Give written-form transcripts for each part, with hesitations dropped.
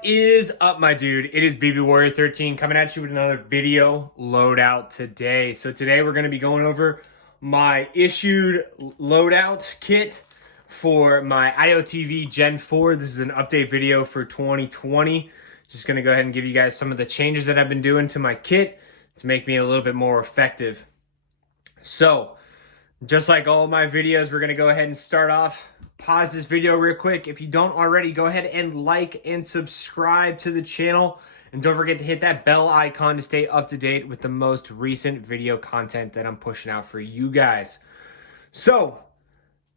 What is up, my dude? It is BB Warrior 13 coming at you with another video loadout today. So today we're going to be going over my issued loadout kit for my IOTV Gen 4. This is an update video for 2020. Just going to go ahead and give you guys some of the changes that I've been doing to my kit to make me a little bit more effective. So, just like all of my videos, we're going to go ahead and start off. Pause this video real quick. If you don't already, go ahead and like and subscribe to the channel. And don't forget to hit that bell icon to stay up to date with the most recent video content that I'm pushing out for you guys. So,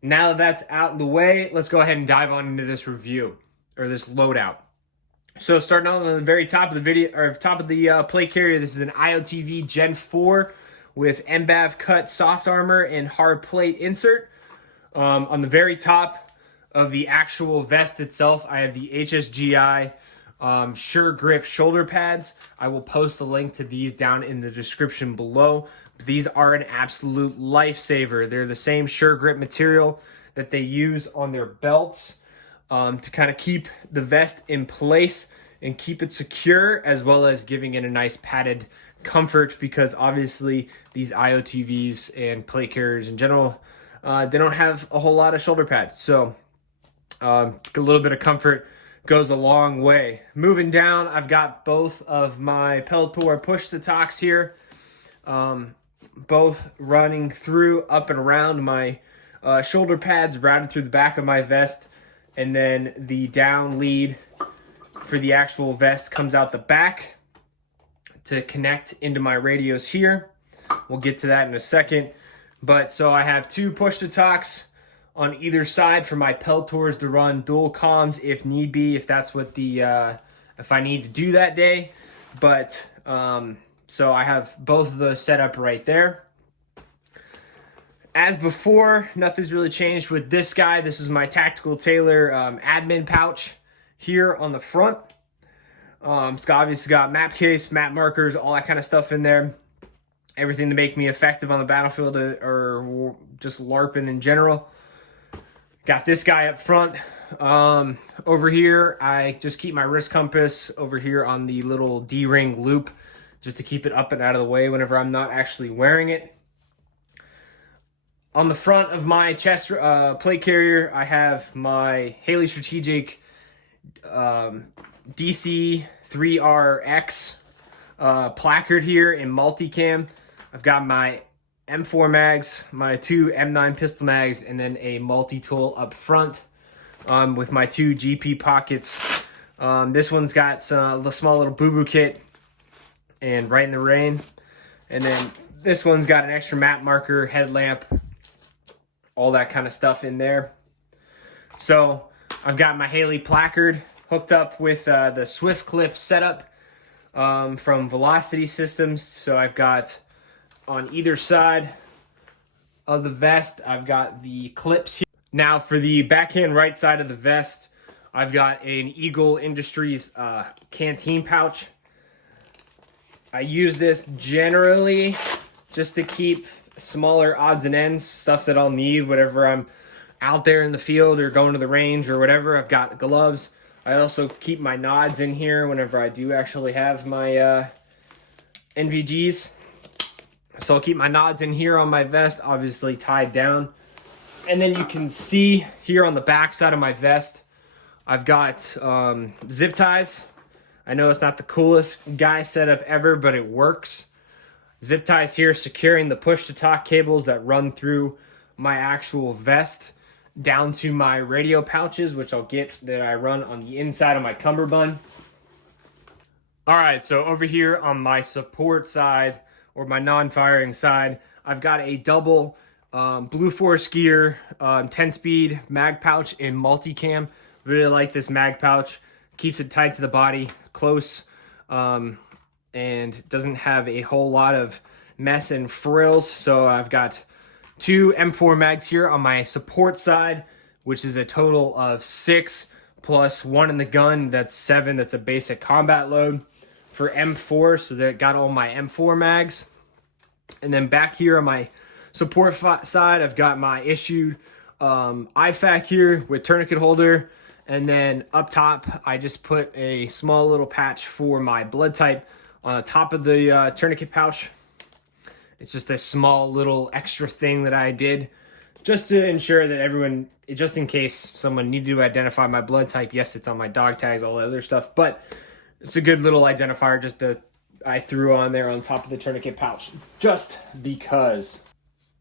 now that that's out of the way, let's go ahead and dive on into this review, or this loadout. So starting on the very top of the video, or top of the plate carrier, this is an IOTV Gen 4 with MBAV cut soft armor and hard plate insert. On the very top of the actual vest itself, I have the HSGI Sure Grip shoulder pads. I will post a link to these down in the description below. These are an absolute lifesaver. They're the same Sure Grip material that they use on their belts to kind of keep the vest in place and keep it secure, as well as giving it a nice padded comfort, because obviously these IOTVs and plate carriers in general, they don't have a whole lot of shoulder pads. So a little bit of comfort goes a long way. Moving down, I've got both of my Peltor push-to-talks here, both running through up and around my shoulder pads, routed through the back of my vest, and then the down lead for the actual vest comes out the back to connect into my radios here. We'll get to that in a second. But so I have two push-to-talks on either side for my Peltors to run dual comms if need be, if that's what the if I need to do that day. But so I have both of those set up right there. As before, nothing's really changed with this guy. This is my Tactical Tailor admin pouch here on the front. It's obviously got map case, map markers, all that kind of stuff in there. Everything to make me effective on the battlefield, or just LARPing in general. Got this guy up front. Over here, I just keep my wrist compass over here on the little D-ring loop, just to keep it up and out of the way whenever I'm not actually wearing it. On the front of my chest plate carrier, I have my Haley Strategic DC3RX placard here in multicam. I've got my M4 mags, my two M9 pistol mags, and then a multi-tool up front with my two GP pockets. This one's got some small little boo-boo kit and Right in the Rain. And then this one's got an extra map marker, headlamp, all that kind of stuff in there. So I've got my Haley placard hooked up with the Swift Clip setup from Velocity Systems. So I've got on either side of the vest, I've got the clips here. Now for the backhand right side of the vest, I've got an Eagle Industries Canteen Pouch. I use this generally just to keep smaller odds and ends, stuff that I'll need whenever I'm out there in the field or going to the range or whatever. I've got gloves. I also keep my nods in here whenever I do actually have my NVGs. So I'll keep my nods in here on my vest, obviously tied down. And then you can see here on the back side of my vest, I've got zip ties. I know it's not the coolest guy setup ever, but it works. Zip ties here securing the push-to-talk cables that run through my actual vest down to my radio pouches, which I'll get, that I run on the inside of my cummerbund. All right, so over here on my support side, or my non-firing side, I've got a double Blue Force Gear 10-speed mag pouch in multicam. Really like this mag pouch. Keeps it tight to the body, close, and doesn't have a whole lot of mess and frills. So I've got two M4 mags here on my support side, which is a total of 6, plus one in the gun, that's 7. That's a basic combat load for M4, so that got all my M4 mags. And then back here on my support side, I've got my issued IFAK here with tourniquet holder And then up top, I just put a small little patch for my blood type on the top of the tourniquet pouch. It's just a small little extra thing that I did just to ensure that everyone, just in case someone needed to identify my blood type. Yes, it's on my dog tags, all that other stuff, but it's a good little identifier just to, I threw on there on top of the tourniquet pouch, just because.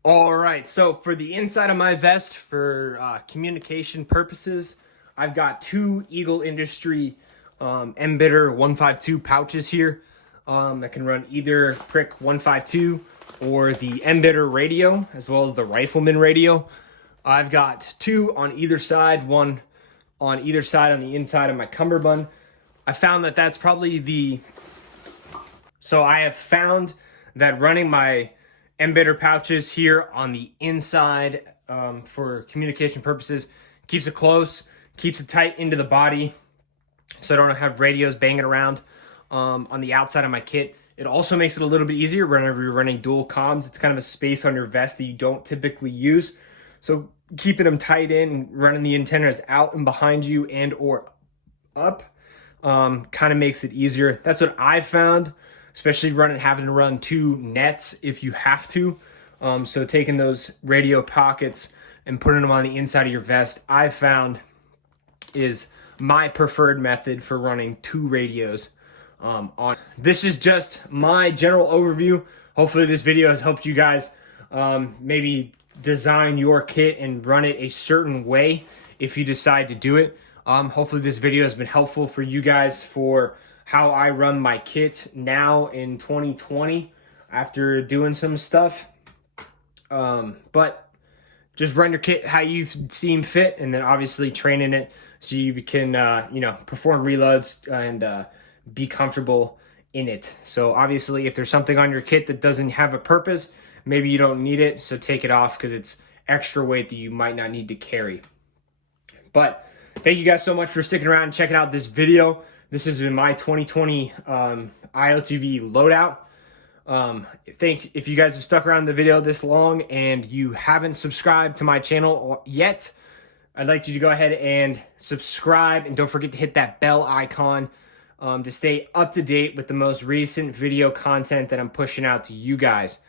All right, so for the inside of my vest, for communication purposes, I've got two Eagle Industry MBTIR 152 pouches here that can run either Prick 152 or the MBTIR radio, as well as the Rifleman radio. I've got two on either side, one on either side on the inside of my cummerbund. I found that that's probably so I have found that running my MBTIR pouches here on the inside for communication purposes keeps it close, keeps it tight into the body, so I don't have radios banging around on the outside of my kit. It also makes it a little bit easier whenever you're running dual comms. It's kind of a space on your vest that you don't typically use. So keeping them tight in, running the antennas out and behind you and or up kind of makes it easier. That's what I found, especially having to run two nets if you have to. So taking those radio pockets and putting them on the inside of your vest, I found is my preferred method for running two radios on. This is just my general overview. Hopefully this video has helped you guys maybe design your kit and run it a certain way if you decide to do it. Hopefully this video has been helpful for you guys for how I run my kit now in 2020 after doing some stuff. But just run your kit how you seem fit, and then obviously training it so you can perform reloads and be comfortable in it. So obviously if there's something on your kit that doesn't have a purpose, maybe you don't need it, so take it off because it's extra weight that you might not need to carry. But thank you guys so much for sticking around and checking out this video. This has been my 2020 IOTV loadout. If you guys have stuck around the video this long and you haven't subscribed to my channel yet, I'd like you to go ahead and subscribe, and don't forget to hit that bell icon to stay up to date with the most recent video content that I'm pushing out to you guys.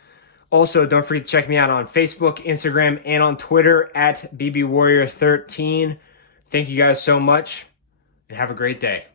Also, don't forget to check me out on Facebook, Instagram, and on Twitter at BBWarrior13. Thank you guys so much, and have a great day.